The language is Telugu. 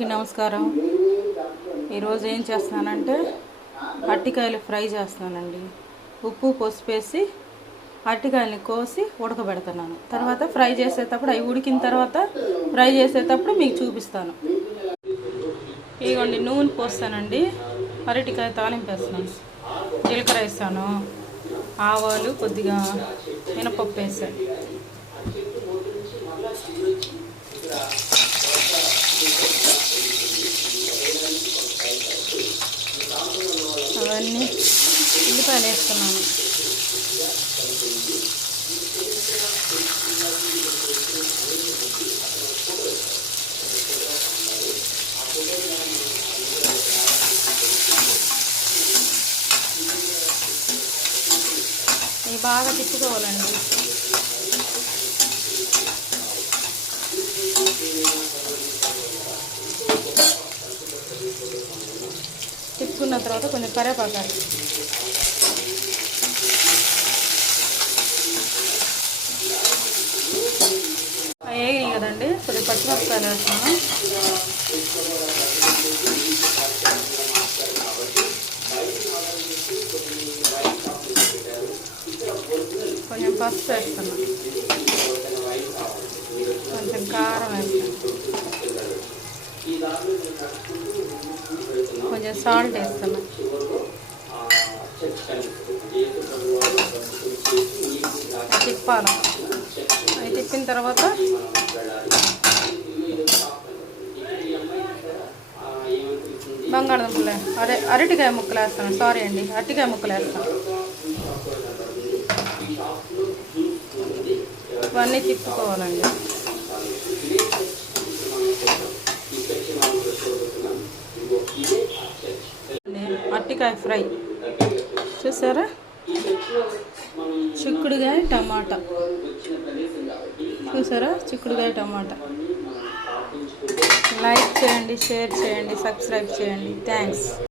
అందరికీ నమస్కారం. ఈరోజు ఏం చేస్తున్నానంటే అరటికాయలు ఫ్రై చేస్తున్నానండి. ఉప్పు పసుపు వేసి అరటికాయలని కోసి ఉడకబెడుతున్నాను. తర్వాత ఫ్రై చేసేటప్పుడు అవి ఉడికిన తర్వాత ఫ్రై చేసేటప్పుడు మీకు చూపిస్తాను. ఇదిగోండి నూనె పోస్తానండి. అరటికాయ తాలింపు వేస్తున్నాను. జీలకర్ర వేస్తాను, ఆవాలు, కొద్దిగా మినపప్పు వేసాను. అవన్నీ ఉల్లిపాయలు వేస్తున్నాను. ఇవి బాగా తిప్పుకోవాలండి. తిప్పుకున్న తర్వాత కొంచెం కరివేపాకు వేగి కదండి, కొద్దిగా పచ్చిమిరపకాయలు వేస్తాను. కొంచెం పసుపు వేస్తాను, కొంచెం కారం వేస్తాను, కొంచెం సాల్ట్ వేస్తాను. తిప్పాలి. అవి తిప్పిన తర్వాత బంగాళదుంపలు అరటికాయ ముక్కలు వేస్తాను. సారీ అండి, అరటికాయ ముక్కలు వేస్తాను. ఇవన్నీ తిప్పుకోవాలండి. అరటికాయ ఫ్రై చూసారా? చిక్కుడుకాయ టమాటా చూసారా? చిక్కుడుకాయ టమాటా. లైక్ చేయండి, షేర్ చేయండి, సబ్స్క్రైబ్ చేయండి. థ్యాంక్స్.